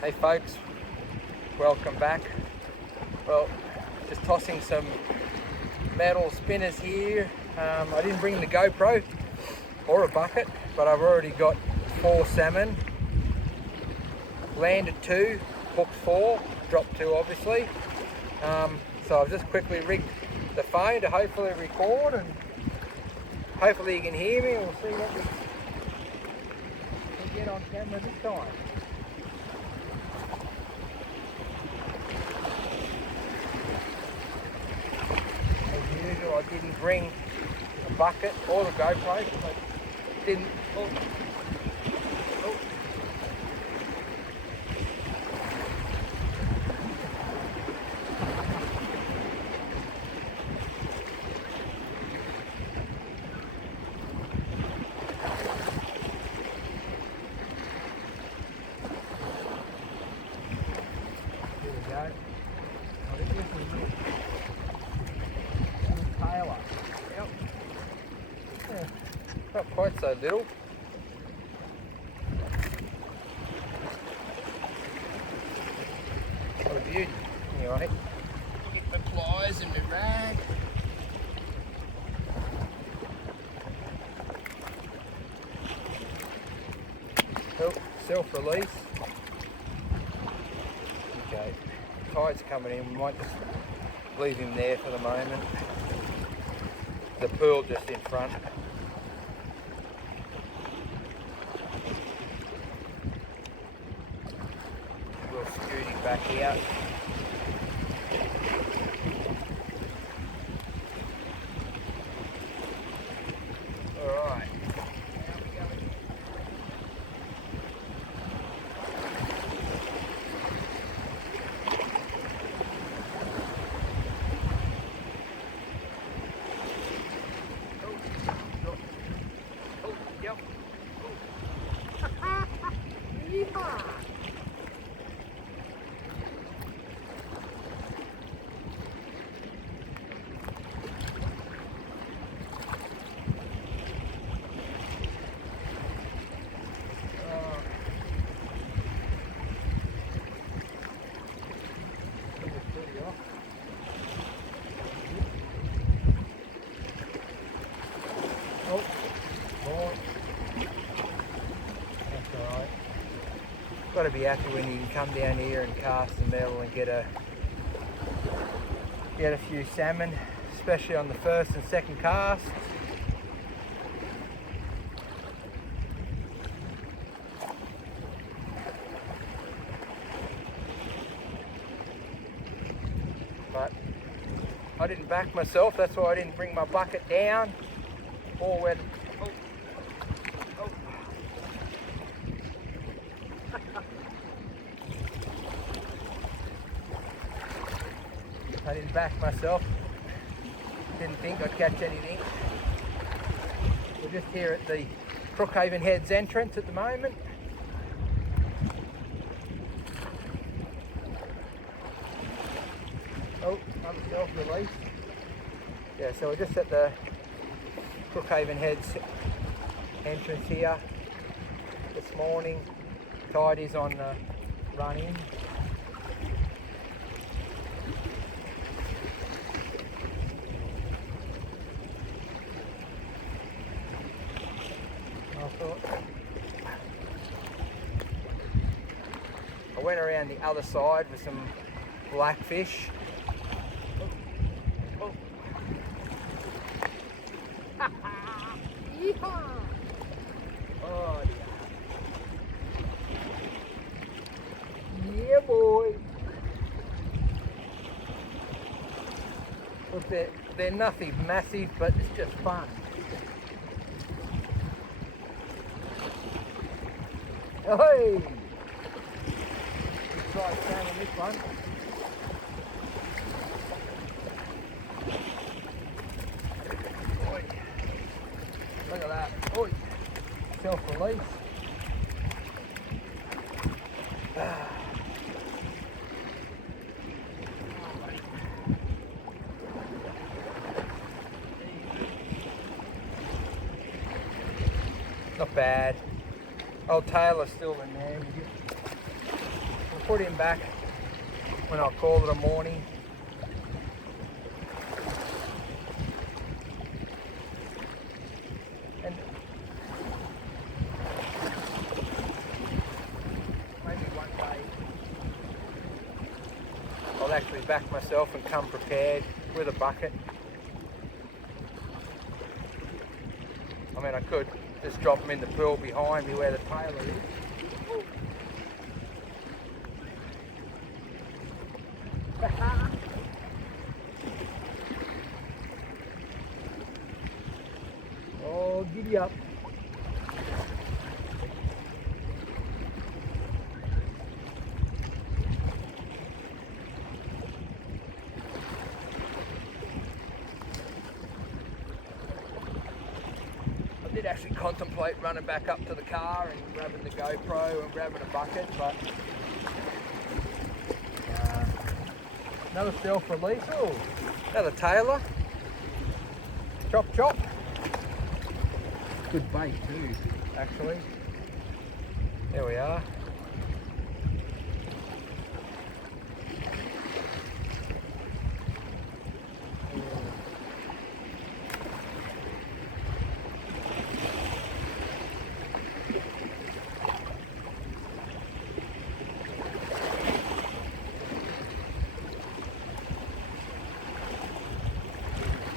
Hey folks, welcome back. Well, just tossing some metal spinners here. I didn't bring the GoPro or a bucket, but I've already got 4 salmon. Landed 2, hooked 4, dropped 2 obviously. So I've just quickly rigged the phone to hopefully record, and hopefully you can hear me. We'll see what we can get on camera this time. I didn't bring a bucket or the GoPro. I didn't. Oh. Here we go. Oh, this is it. Tailor. Yep. Yeah, not quite so little. What a beauty. Anyway, get my pliers and my rag. Oh, self-release. Okay, tide's coming in. We might just leave him there for the moment. The pool just in front. We'll scoot him back out. Alright. Now we go. Got to be happy when you can come down here and cast the metal and get a few salmon, especially on the first and second cast. But I didn't back myself, that's why I didn't bring my bucket down or when. I didn't back myself, didn't think I'd catch anything. We're just here at the Crookhaven Heads entrance at the moment. Oh, I'm self-released. Yeah, so we're just at the Crookhaven Heads entrance here this morning. Tide is on the run in. I went around the other side with some blackfish. Oh. Oh, yeah, boy. Look, they're nothing massive, but it's just fun. Hey! Let's try salmon this one. Oi. Look at that. Oi. Self-release. Not bad. Old Tailor's still in there. put him back when I call it a morning. And maybe one day I'll actually back myself and come prepared with a bucket. I mean, I could just drop them in the pool behind me where the Tailor is. Oh, giddy up. I did actually contemplate running back up to the car and grabbing the GoPro and grabbing a bucket, but another self-release. Oh, another Tailor. Chop chop. Good bait too, actually. There we are.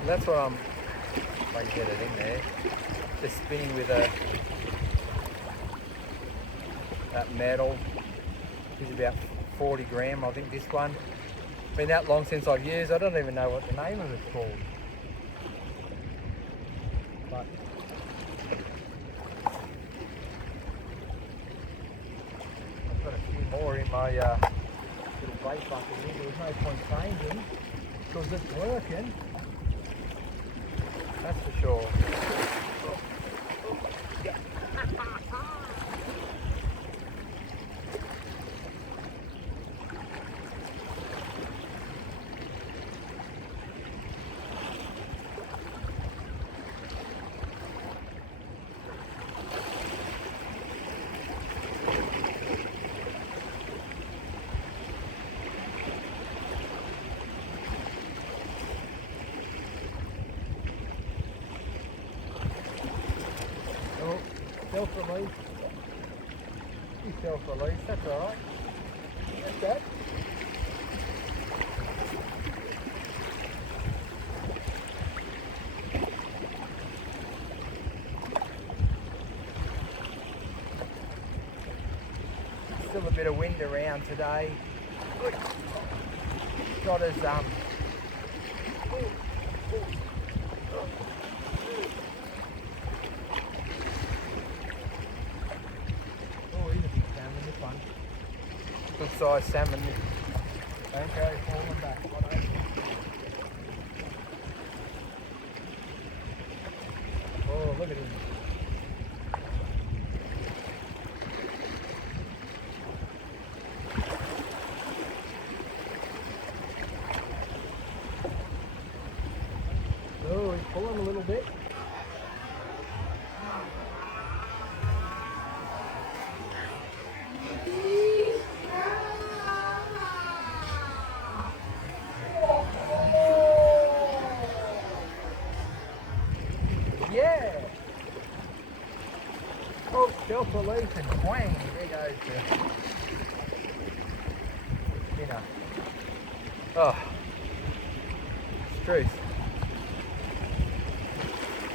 And that's what if I can get it in there. Just spinning with that metal. Is about 40 gram, I think this one. Been that long since I've used, I don't even know what the name of it's called. But I've got a few more in my little bait bucket here. There's no point changing because it's working. That's for sure. Self-release. Self-release, that's alright. That's that. Still a bit of wind around today. Not as good sized salmon. Don't go falling back. Oh, look at him. Oh, he's pulling a little bit. Yeah! Oh, self-release and twang. There goes the spinner. Oh, it's truth.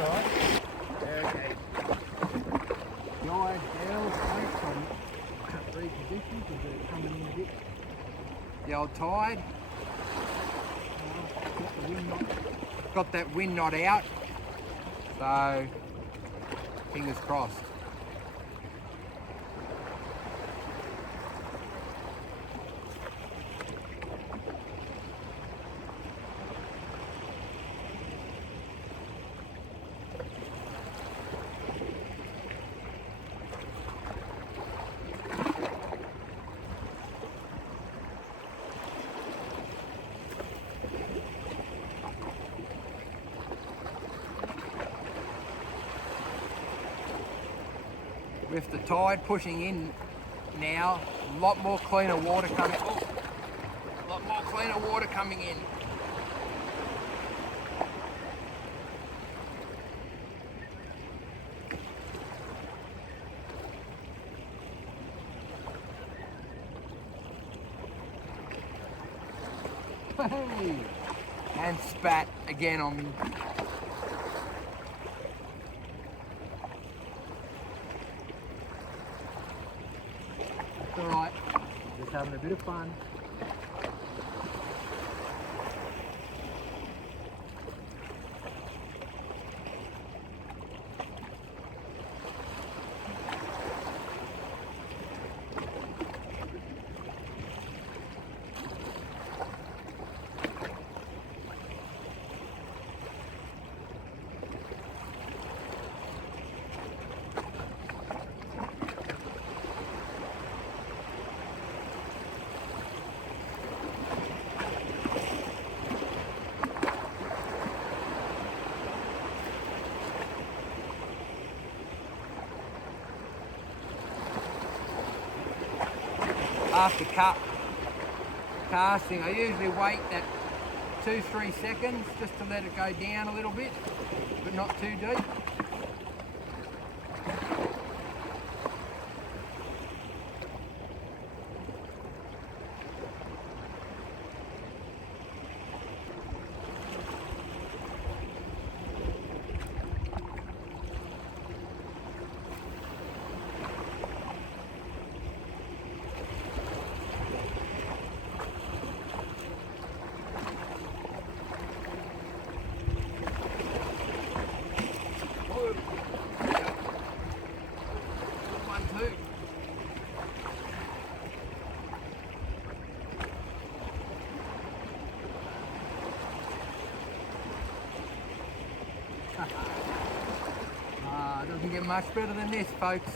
Alright. Okay. Guide bells, mate, from reposition because they're coming in a bit. The old tide. Got that wind knot out. So, fingers crossed. With the tide pushing in now, A lot more cleaner water coming. Oh, a lot more cleaner water coming in. Hey, and spat again on me. It's alright, just having a bit of fun. After casting, I usually wait that 2-3 seconds just to let it go down a little bit, but not too deep. Doesn't get much better than this, folks.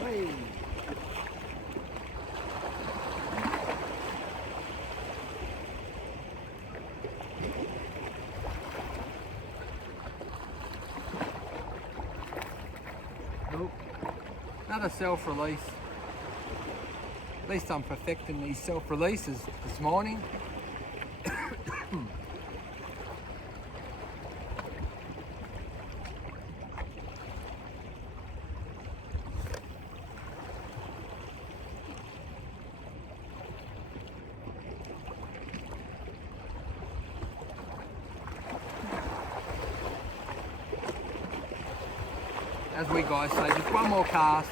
Hey. Nope. Another self-release. At least I'm perfecting these self-releases this morning. As we guys say, just one more cast.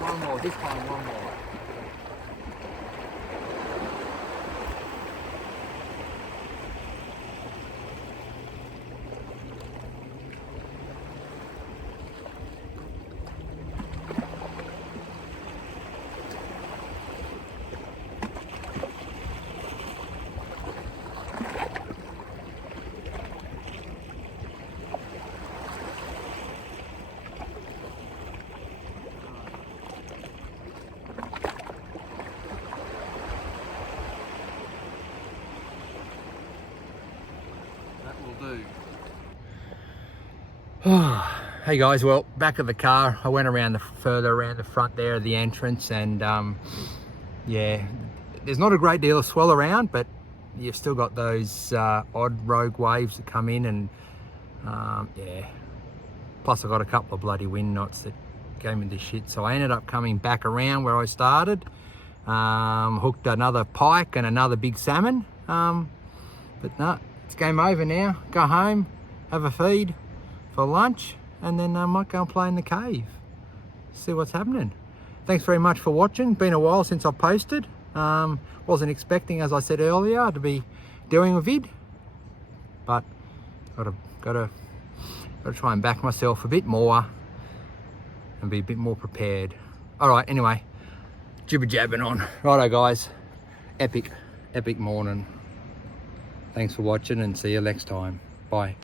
One more, this time one more. Hey guys, well, back at the car. I went around further around the front there of the entrance, and yeah, there's not a great deal of swell around, but you've still got those odd rogue waves that come in, and yeah, plus I got a couple of bloody wind knots that gave me this shit. So I ended up coming back around where I started, hooked another pike and another big salmon, but no, it's game over now. Go home, have a feed for lunch, and then I might go and play in the cave. see what's happening. Thanks very much for watching. Been a while since I've posted. Wasn't expecting, as I said earlier, to be doing a vid, but gotta try and back myself a bit more and be a bit more prepared. All right, anyway, jibber jabbing on. Righto guys, epic morning. Thanks for watching and see you next time. Bye.